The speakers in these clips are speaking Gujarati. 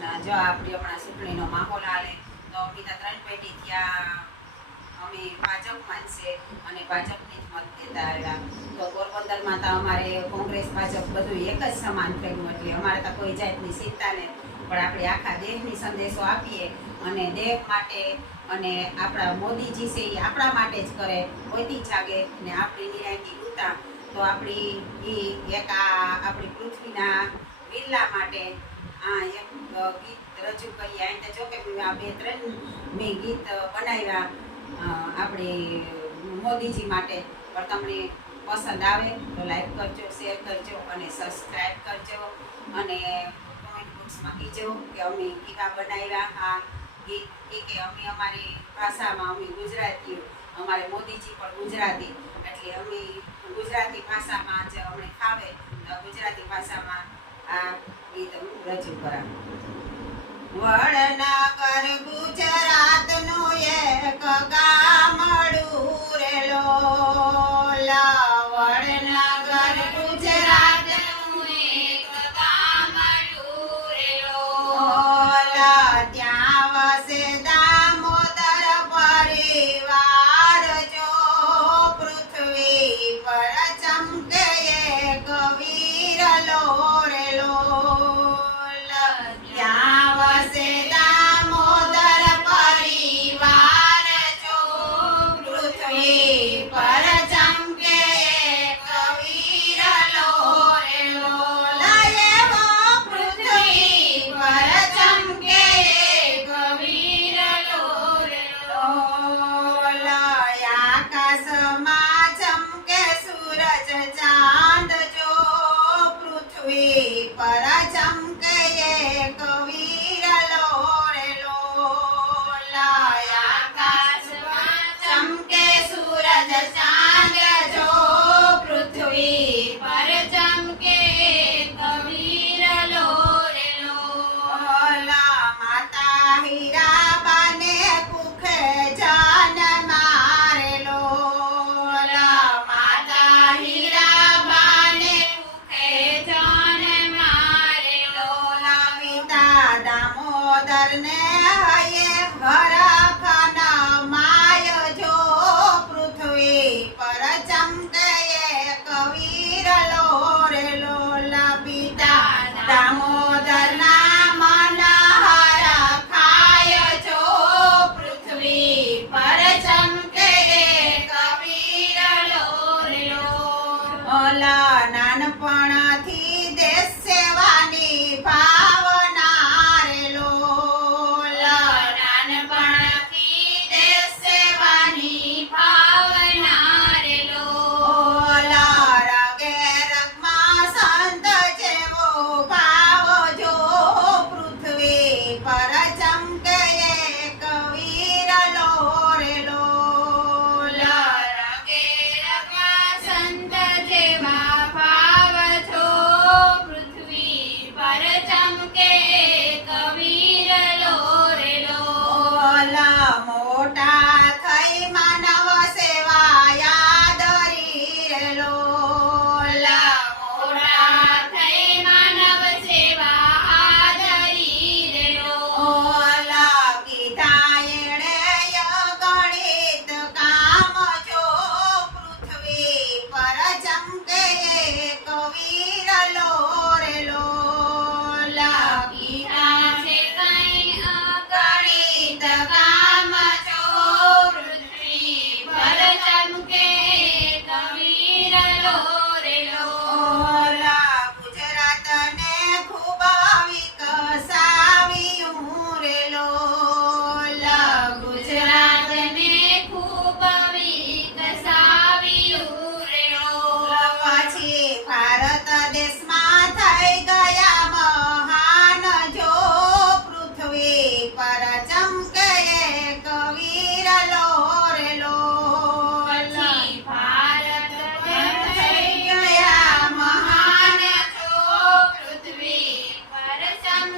કૃષ્ણ જો આપણી હમણાં સુકણીનો માહોલ હાલે, તો બીજા ત્રણ પેઢી ત્યાં અમે ભાજપમાં માનશે અને ભાજપની જ મત દેતા આવ્યા. તો પોરબંદરમાં તો અમારે કોંગ્રેસ, ભાજપ બધું એક જ સમાન થયું એટલે અમારે તો કોઈ જાતની ચિંતા નહીં. પણ આપણે આખા દેશની સંદેશો આપીએ અને દેહ માટે અને આપણા મોદીજી છે એ આપણા માટે જ કરે. કોઈથી જાગે ને આપણી નિરાયતી ઉતા તો આપણી એ એક આ આપણી પૃથ્વીના વિરલા માટે આ એમ ગીત રજૂ કરીએ. અહીં તો આ બે ત્રણ મેં ગીત બનાવ્યા આપણે મોદીજી માટે. પણ તમને પસંદ આવે તો લાઈક કરજો શેર કરજો અને સબસ્ક્રાઈબ કરજો અને કોમેન્ટ બોક્સમાં કહેજો કે અમે કેવા બનાવ્યા આ ગીત. એ કે અમે અમારી ભાષામાં અમે ગુજરાતીઓ. અમારે મોદીજી પણ ગુજરાતી. એટલે અમે ગુજરાતી ભાષામાં જ અમને ફાવે ગુજરાતી ભાષામાં આ ગીત હું રજૂ કર વડનગર ગુજરાતનું એક ગામડું. para દામોદરને હયે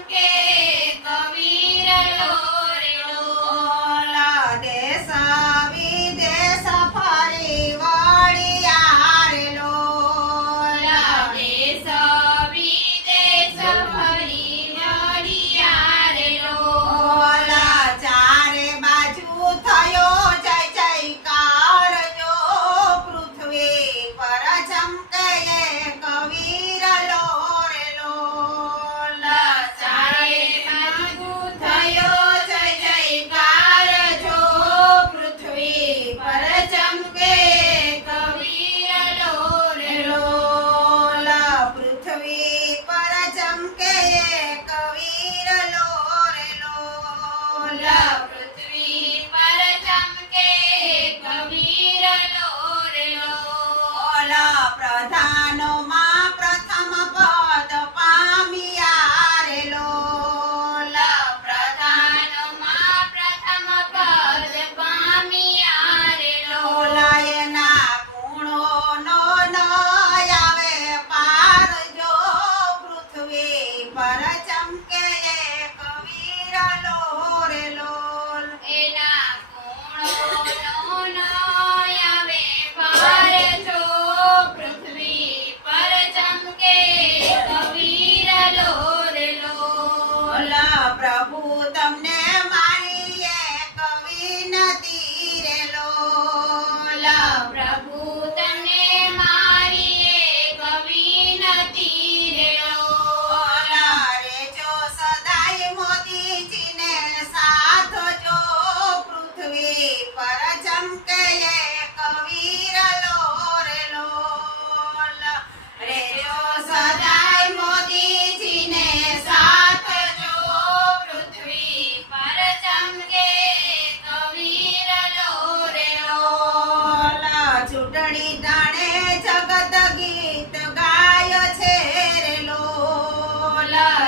aunque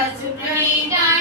was great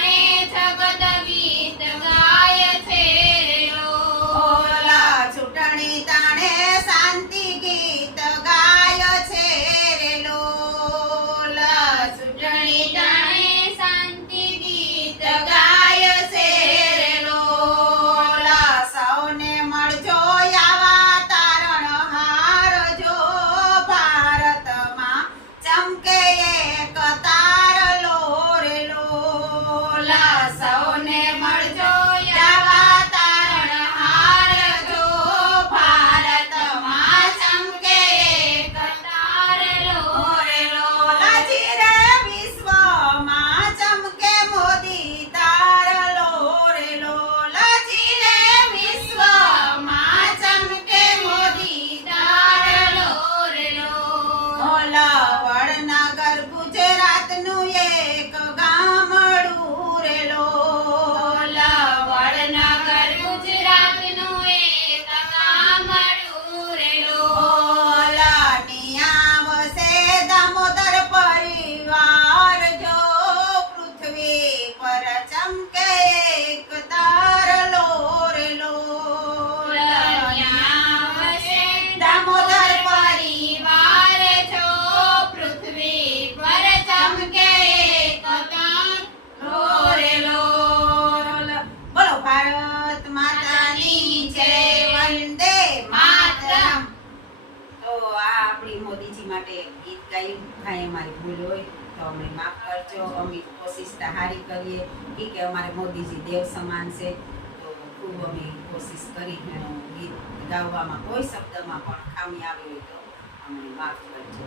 કાંઈ કાંઈ અમારી ભૂલ હોય તો અમને માફ કરજો, અમે કોશિશ સારી કરીએ. ઈ કે અમારે મોદીજી દેવ સમાન છે, તો ખૂબ અમે કોશિશ કરી ગીત ગાવામાં કોઈ શબ્દમાં પણ ખામી આવી હોય તો અમને માફ કરજો.